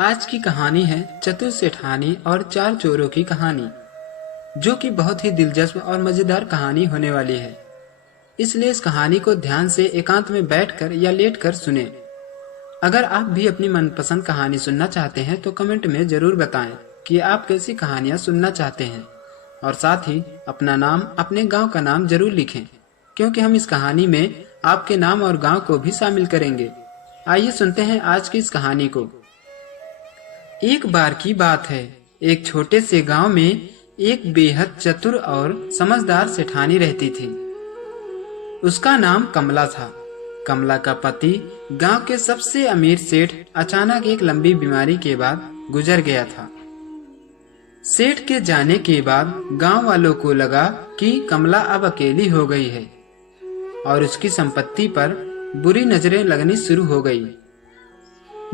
आज की कहानी है चतुर सेठानी और चार चोरों की कहानी, जो कि बहुत ही दिलचस्प और मजेदार कहानी होने वाली है। इसलिए इस कहानी को ध्यान से एकांत में बैठकर या लेटकर सुने। अगर आप भी अपनी मनपसंद कहानी सुनना चाहते हैं तो कमेंट में जरूर बताएं कि आप कैसी कहानियां सुनना चाहते हैं, और साथ ही अपना नाम, अपने गांव का नाम जरूर लिखें, क्योंकि हम इस कहानी में आपके नाम और गांव को भी शामिल करेंगे। आइए सुनते हैं आज की इस कहानी को। एक बार की बात है, एक छोटे से गांव में एक बेहद चतुर और समझदार सेठानी रहती थी। उसका नाम कमला था। कमला का पति गांव के सबसे अमीर सेठ अचानक एक लंबी बीमारी के बाद गुजर गया था। सेठ के जाने के बाद गांव वालों को लगा कि कमला अब अकेली हो गई है और उसकी संपत्ति पर बुरी नजरें लगनी शुरू हो गई।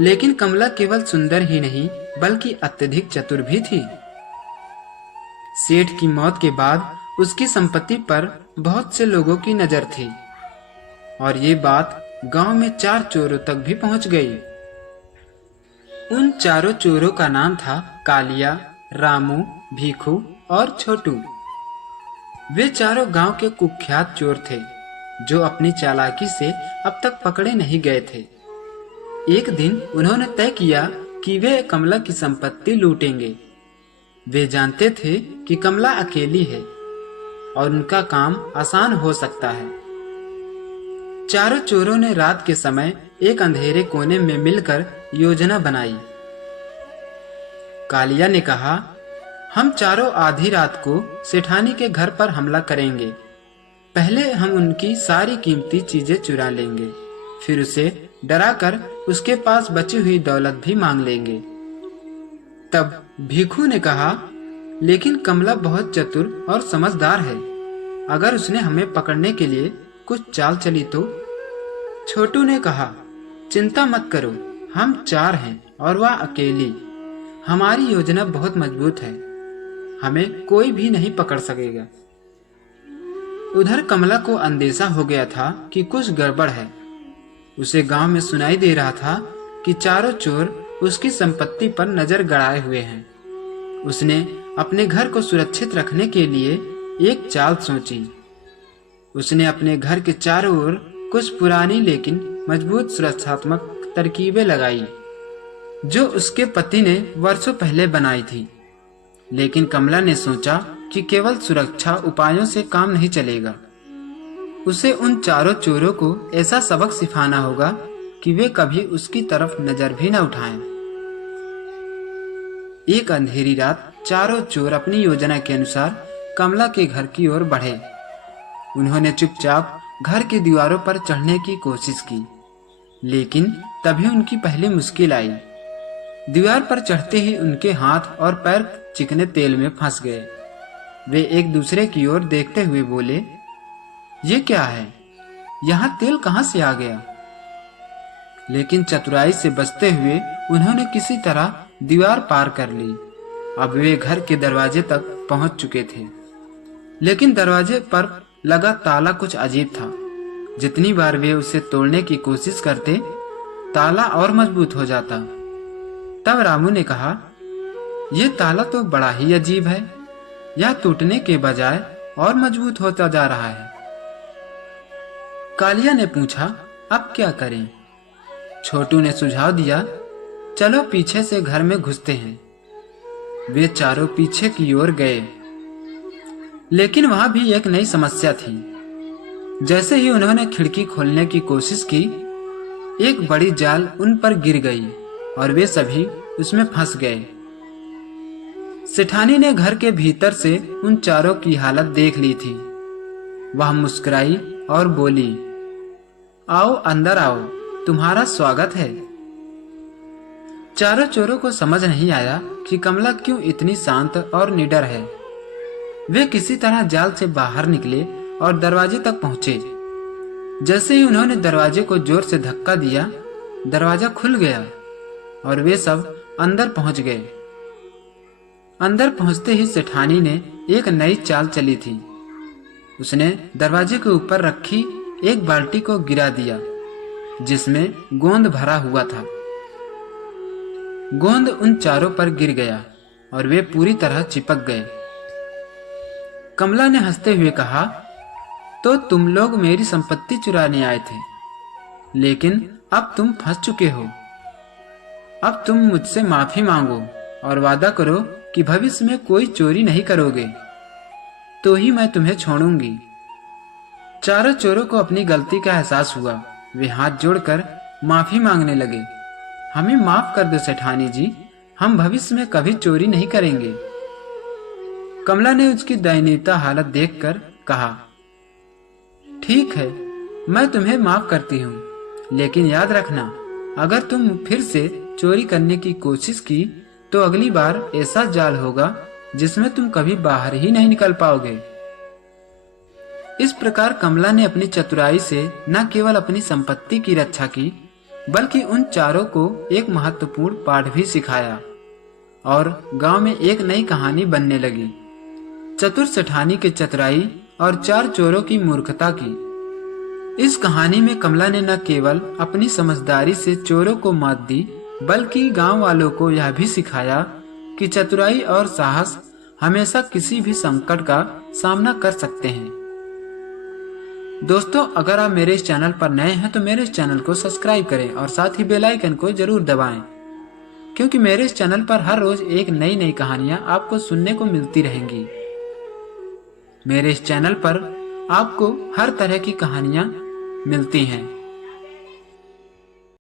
लेकिन कमला केवल सुंदर ही नहीं बल्कि अत्यधिक चतुर भी थी। सेठ की मौत के बाद उसकी संपत्ति पर बहुत से लोगों की नजर थी और ये बात गांव में चार चोरों तक भी पहुंच गई। उन चारों चोरों का नाम था कालिया, रामू, भीखू और छोटू। वे चारों गांव के कुख्यात चोर थे जो अपनी चालाकी से अब तक पकड़े नहीं गए थे। एक दिन उन्होंने तय किया कि वे कमला की संपत्ति लूटेंगे। वे जानते थे कि कमला अकेली है और उनका काम आसान हो सकता है। चारों चोरों ने रात के समय एक अंधेरे कोने में मिलकर योजना बनाई। कालिया ने कहा, हम चारों आधी रात को सेठानी के घर पर हमला करेंगे। पहले हम उनकी सारी कीमती चीजें चुरा लेंगे, फिर उसे डराकर उसके पास बची हुई दौलत भी मांग लेंगे। तब भीखू ने कहा, लेकिन कमला बहुत चतुर और समझदार है, अगर उसने हमें पकड़ने के लिए कुछ चाल चली तो? छोटू ने कहा, चिंता मत करो, हम चार हैं और वह अकेली। हमारी योजना बहुत मजबूत है, हमें कोई भी नहीं पकड़ सकेगा। उधर कमला को अंदेशा हो गया था कि कुछ गड़बड़ है। उसे गांव में सुनाई दे रहा था कि चारों चोर उसकी संपत्ति पर नजर गड़ाए हुए हैं। उसने अपने घर को सुरक्षित रखने के लिए एक चाल सोची। उसने अपने घर के चारों ओर कुछ पुरानी लेकिन मजबूत सुरक्षात्मक तरकीबें लगाई, जो उसके पति ने वर्षों पहले बनाई थी। लेकिन कमला ने सोचा कि केवल सुरक्षा उपायों से काम नहीं चलेगा। उसे उन चारों चोरों को ऐसा सबक सिखाना होगा कि वे कभी उसकी तरफ नजर भी न उठाएं। एक अंधेरी रात चारों चोर अपनी योजना के अनुसार कमला के घर की ओर बढ़े। उन्होंने चुपचाप घर की दीवारों पर चढ़ने की कोशिश की, लेकिन तभी उनकी पहली मुश्किल आई। दीवार पर चढ़ते ही उनके हाथ और पैर चिकने तेल में फंस गए। वे एक दूसरे की ओर देखते हुए बोले, ये क्या है? यहाँ तेल कहाँ से आ गया? लेकिन चतुराई से बचते हुए उन्होंने किसी तरह दीवार पार कर ली। अब वे घर के दरवाजे तक पहुंच चुके थे, लेकिन दरवाजे पर लगा ताला कुछ अजीब था। जितनी बार वे उसे तोड़ने की कोशिश करते, ताला और मजबूत हो जाता। तब रामू ने कहा, ये ताला तो बड़ा ही अजीब है, यह टूटने के बजाय और मजबूत होता जा रहा है। कालिया ने पूछा, अब क्या करें? छोटू ने सुझाव दिया, चलो पीछे से घर में घुसते हैं। वे चारों पीछे की ओर गए, लेकिन वहां भी एक नई समस्या थी। जैसे ही उन्होंने खिड़की खोलने की कोशिश की, एक बड़ी जाल उन पर गिर गई और वे सभी उसमें फंस गए। सेठानी ने घर के भीतर से उन चारों की हालत देख ली थी। वह मुस्कुराई और बोली, आओ अंदर आओ, तुम्हारा स्वागत है। चारों चोरों को समझ नहीं आया कि कमला क्यों इतनी शांत और निडर है। वे किसी तरह जाल से बाहर निकले और दरवाजे तक पहुंचे। जैसे ही उन्होंने दरवाजे को जोर से धक्का दिया, दरवाजा खुल गया और वे सब अंदर पहुंच गए। अंदर पहुंचते ही सेठानी ने एक नई चाल चली थी। उसने दरवाजे के ऊपर रखी एक बाल्टी को गिरा दिया, जिसमें गोंद भरा हुआ था। गोंद उन चारों पर गिर गया और वे पूरी तरह चिपक गए। कमला ने हंसते हुए कहा, तो तुम लोग मेरी संपत्ति चुराने आए थे, लेकिन अब तुम फंस चुके हो। अब तुम मुझसे माफी मांगो और वादा करो कि भविष्य में कोई चोरी नहीं करोगे, तो ही मैं तुम्हें छोड़ूंगी। चारों चोरों को अपनी गलती का एहसास हुआ। वे हाथ जोड़कर माफी मांगने लगे। हमें माफ कर दो सेठानी जी, हम भविष्य में कभी चोरी नहीं करेंगे। कमला ने उसकी दयनीयता हालत देखकर कहा, ठीक है, मैं तुम्हें माफ करती हूँ, लेकिन याद रखना, अगर तुम फिर से चोरी करने की कोशिश की तो अगली बार ऐसा जाल होगा जिसमें तुम कभी बाहर ही नहीं निकल पाओगे। इस प्रकार कमला ने अपनी चतुराई से न केवल अपनी संपत्ति की रक्षा की, बल्कि उन चारों को एक महत्वपूर्ण पाठ भी सिखाया और गांव में एक नई कहानी बनने लगी। चतुर सेठानी की चतुराई और चार चोरों की मूर्खता की। इस कहानी में कमला ने न केवल अपनी समझदारी से चोरों को मात दी, बल्कि गांव वालों को यह भी सिखाया कि चतुराई और साहस हमेशा किसी भी संकट का सामना कर सकते हैं। दोस्तों, अगर आप मेरे इस चैनल पर नए हैं तो मेरे इस चैनल को सब्सक्राइब करें और साथ ही बेल आइकन को जरूर दबाएं, क्योंकि मेरे इस चैनल पर हर रोज एक नई नई कहानियां आपको सुनने को मिलती रहेंगी। मेरे इस चैनल पर आपको हर तरह की कहानियां मिलती हैं।